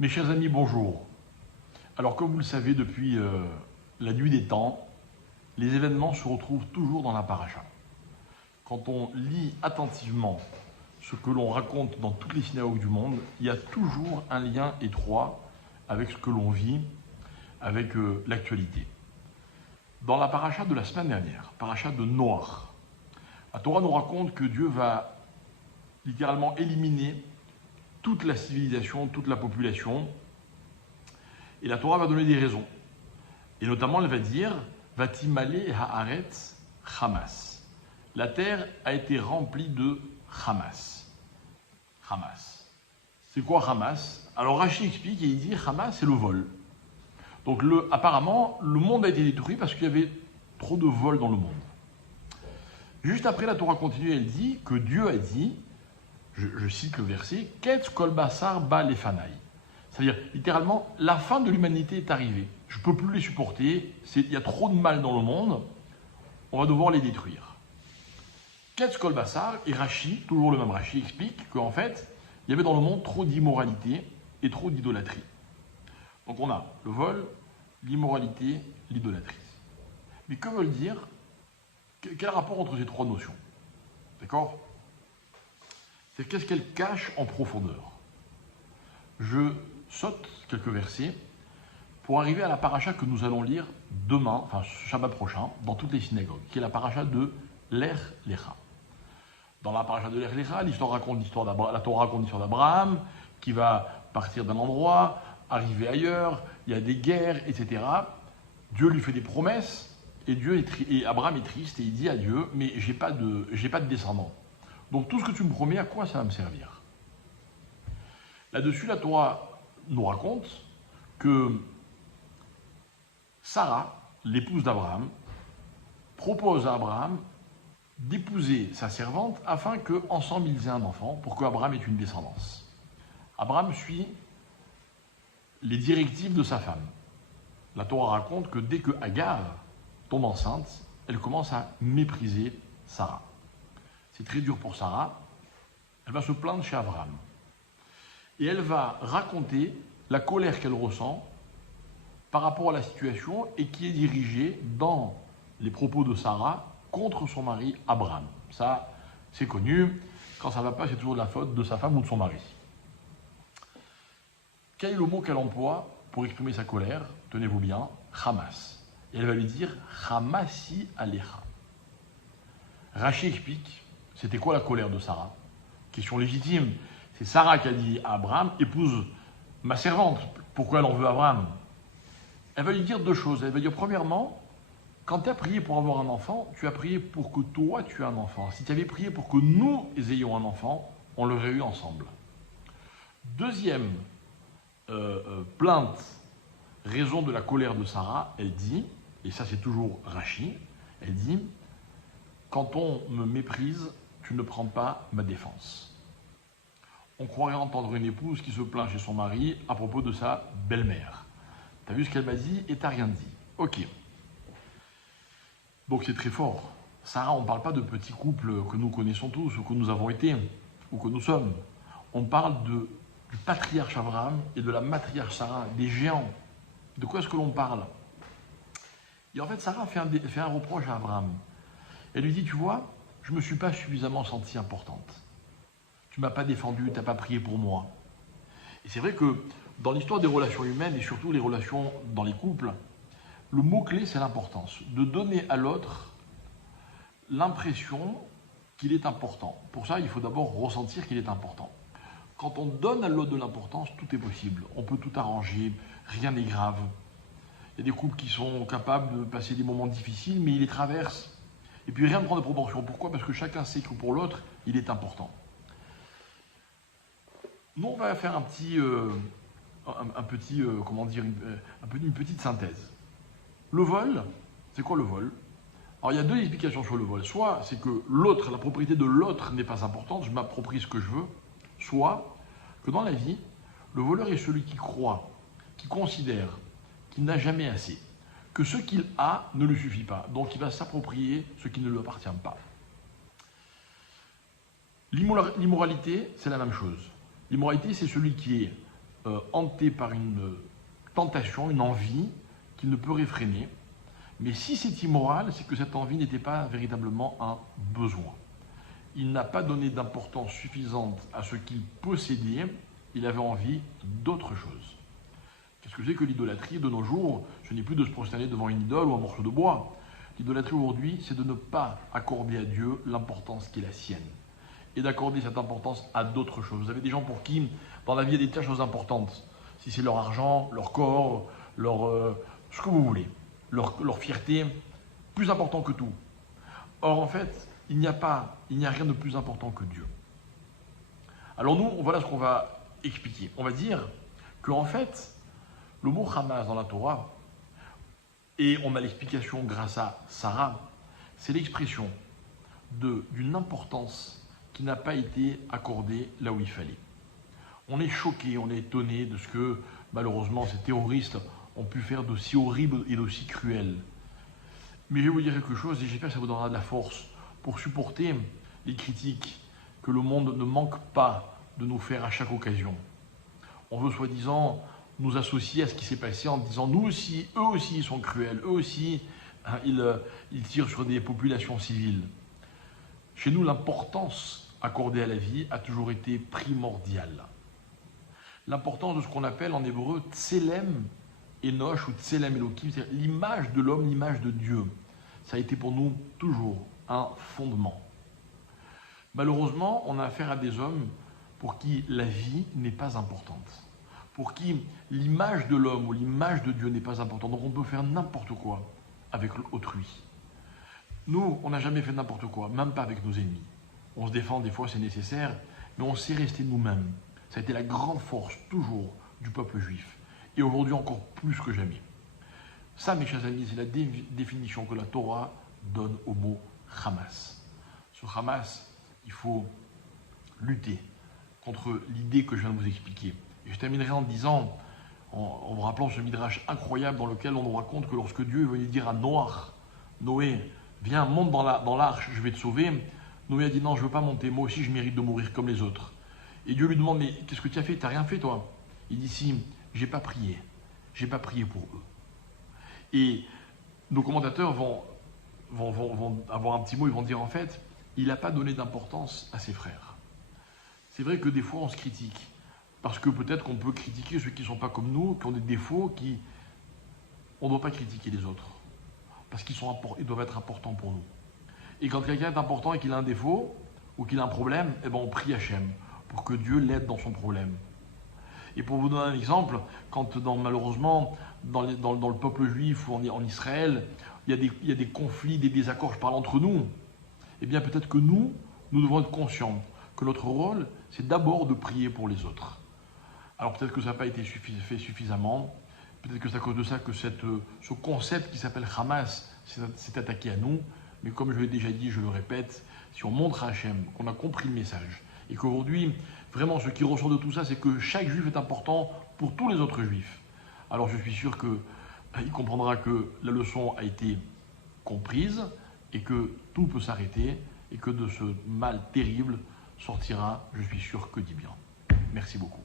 Mes chers amis, bonjour. Alors comme vous le savez depuis la nuit des temps, les événements se retrouvent toujours dans la paracha. Quand on lit attentivement ce que l'on raconte dans toutes les synagogues du monde, il y a toujours un lien étroit avec ce que l'on vit, avec l'actualité. Dans la paracha de la semaine dernière, paracha de Noach, la Torah nous raconte que Dieu va littéralement éliminer toute la civilisation, toute la population. Et la Torah va donner des raisons. Et notamment, elle va dire « Vatimale haaretz Hamas ». La terre a été remplie de Hamas. Hamas. C'est quoi Hamas? Alors Rashi explique et il dit « Hamas, c'est le vol ». Donc apparemment, le monde a été détruit parce qu'il y avait trop de vols dans le monde. Juste après, la Torah continue, elle dit que Dieu a dit, je cite le verset, « Ketz kol basar ba lefanai ». C'est-à-dire, littéralement, la fin de l'humanité est arrivée. Je ne peux plus les supporter, il y a trop de mal dans le monde, on va devoir les détruire. Ketz kol basar, et Rashi, toujours le même Rashi, explique qu'en fait, il y avait dans le monde trop d'immoralité et trop d'idolâtrie. Donc on a le vol, l'immoralité, l'idolâtrie. Mais que veulent dire? Quel rapport entre ces trois notions? D'accord? C'est qu'est-ce qu'elles cachent en profondeur? Je saute quelques versets pour arriver à la paracha que nous allons lire demain, enfin ce Shabbat prochain, dans toutes les synagogues, qui est la paracha de Lech Lecha. Dans la paracha de Lech Lecha, la Torah raconte l'histoire d'Abraham, qui va partir d'un endroit, arriver ailleurs, il y a des guerres, etc. Dieu lui fait des promesses, et Abraham est triste, et il dit à Dieu, mais j'ai pas de descendants. Donc tout ce que tu me promets, à quoi ça va me servir? Là-dessus, la Torah nous raconte que Sarah, l'épouse d'Abraham, propose à Abraham d'épouser sa servante afin qu'ensemble ils aient un enfant, pour qu'Abraham ait une descendance. Abraham suit les directives de sa femme. La Torah raconte que dès que Agar tombe enceinte, elle commence à mépriser Sarah. C'est très dur pour Sarah. Elle va se plaindre chez Abraham. Et elle va raconter la colère qu'elle ressent par rapport à la situation et qui est dirigée dans les propos de Sarah contre son mari Abraham. Ça, c'est connu. Quand ça ne va pas, c'est toujours de la faute de sa femme ou de son mari. Quel est le mot qu'elle emploie pour exprimer sa colère? Tenez-vous bien, Hamas. Et elle va lui dire Hamasi Alecha. Rashi explique, c'était quoi la colère de Sarah? Question légitime. C'est Sarah qui a dit à Abraham, épouse ma servante. Pourquoi elle en veut à Abraham? Elle va lui dire deux choses. Elle va dire, premièrement, quand tu as prié pour avoir un enfant, tu as prié pour que toi tu aies un enfant. Si tu avais prié pour que nous ayons un enfant, on l'aurait eu ensemble. Deuxième plainte, raison de la colère de Sarah, elle dit, et ça c'est toujours Rashi, elle dit, quand on me méprise, tu ne prends pas ma défense. On croirait entendre une épouse qui se plaint chez son mari à propos de sa belle-mère. T'as vu ce qu'elle m'a dit et t'as rien dit. Ok. Donc c'est très fort. Sarah, on ne parle pas de petits couples que nous connaissons tous, ou que nous avons été, ou que nous sommes. On parle du patriarche Abraham et de la matriarche Sarah, des géants. De quoi est-ce que l'on parle? Et en fait, Sarah fait un reproche à Abraham. Elle lui dit, tu vois, je ne me suis pas suffisamment sentie importante. Tu ne m'as pas défendu, tu n'as pas prié pour moi. Et c'est vrai que dans l'histoire des relations humaines, et surtout les relations dans les couples, le mot-clé, c'est l'importance. De donner à l'autre l'impression qu'il est important. Pour ça, il faut d'abord ressentir qu'il est important. Quand on donne à l'autre de l'importance, tout est possible. On peut tout arranger, rien n'est grave. Il y a des couples qui sont capables de passer des moments difficiles, mais ils les traversent. Et puis rien ne prend de proportion. Pourquoi? Parce que chacun sait que pour l'autre, il est important. Nous, on va faire une petite synthèse. Le vol, c'est quoi le vol? Alors, il y a deux explications sur le vol. Soit c'est que l'autre, la propriété de l'autre n'est pas importante, je m'approprie ce que je veux. Soit que dans la vie, le voleur est celui qui croit, qui considère qu'il n'a jamais assez, que ce qu'il a ne lui suffit pas. Donc, il va s'approprier ce qui ne lui appartient pas. L'immoralité, c'est la même chose. L'immoralité, c'est celui qui est hanté par une tentation, une envie qu'il ne peut réfréner. Mais si c'est immoral, c'est que cette envie n'était pas véritablement un besoin. Il n'a pas donné d'importance suffisante à ce qu'il possédait, il avait envie d'autre chose. Qu'est-ce que c'est que l'idolâtrie de nos jours? Ce n'est plus de se prosterner devant une idole ou un morceau de bois. L'idolâtrie aujourd'hui, c'est de ne pas accorder à Dieu l'importance qui est la sienne et d'accorder cette importance à d'autres choses. Vous avez des gens pour qui, dans la vie, il y a des tas de choses importantes. Si c'est leur argent, leur corps, ce que vous voulez, leur fierté, plus important que tout. Or, en fait, il n'y a rien de plus important que Dieu. Alors nous, voilà ce qu'on va expliquer. On va dire qu'en fait, le mot Hamas dans la Torah, et on a l'explication grâce à Sarah, c'est l'expression d'une importance qui n'a pas été accordée là où il fallait. On est choqué, on est étonné de ce que malheureusement ces terroristes ont pu faire d'aussi horrible et d'aussi cruel. Mais je vais vous dire quelque chose et j'espère que ça vous donnera de la force pour supporter les critiques que le monde ne manque pas de nous faire à chaque occasion. On veut soi-disant nous associer à ce qui s'est passé en disant nous aussi, eux aussi ils sont cruels, eux aussi ils tirent sur des populations civiles. Chez nous, l'importance accordée à la vie a toujours été primordiale. L'importance de ce qu'on appelle en hébreu Tselem Enoch ou Tselem Elohim, c'est l'image de l'homme, l'image de Dieu. Ça a été pour nous toujours un fondement. Malheureusement, on a affaire à des hommes pour qui la vie n'est pas importante, pour qui l'image de l'homme ou l'image de Dieu n'est pas importante. Donc on peut faire n'importe quoi avec autrui. Nous, on n'a jamais fait n'importe quoi, même pas avec nos ennemis. On se défend, des fois c'est nécessaire, mais on sait rester nous-mêmes. Ça a été la grande force, toujours, du peuple juif. Et aujourd'hui encore plus que jamais. Ça, mes chers amis, c'est la définition que la Torah donne au mot Hamas. Ce Hamas, il faut lutter contre l'idée que je viens de vous expliquer. Et je terminerai en disant, en vous rappelant ce midrash incroyable dans lequel on nous raconte que lorsque Dieu est venu dire à Noé, viens, monte dans l'arche, je vais te sauver. Noé a dit non, je ne veux pas monter, moi aussi je mérite de mourir comme les autres. Et Dieu lui demande, mais qu'est-ce que tu as fait? Tu n'as rien fait toi? Il dit, si, j'ai pas prié pour eux. Et nos commentateurs vont avoir un petit mot, ils vont dire en fait, il n'a pas donné d'importance à ses frères. C'est vrai que des fois on se critique, parce que peut-être qu'on peut critiquer ceux qui ne sont pas comme nous, qui ont des défauts, on ne doit pas critiquer les autres, parce qu'ils doivent être importants pour nous. Et quand quelqu'un est important et qu'il a un défaut, ou qu'il a un problème, eh ben on prie Hachem, pour que Dieu l'aide dans son problème. Et pour vous donner un exemple, quand malheureusement, dans le peuple juif ou en Israël, il y a des conflits, des désaccords, je parle entre nous, eh bien peut-être que nous devons être conscients que notre rôle, c'est d'abord de prier pour les autres. Alors peut-être que ça n'a pas été fait suffisamment, peut-être que c'est à cause de ça que ce concept qui s'appelle Hamas s'est attaqué à nous, mais comme je l'ai déjà dit, je le répète, si on montre à Hachem qu'on a compris le message, et qu'aujourd'hui, vraiment, ce qui ressort de tout ça, c'est que chaque juif est important pour tous les autres juifs. Alors je suis sûr qu'il comprendra que la leçon a été comprise et que tout peut s'arrêter et que de ce mal terrible sortira, je suis sûr, que du bien. Merci beaucoup.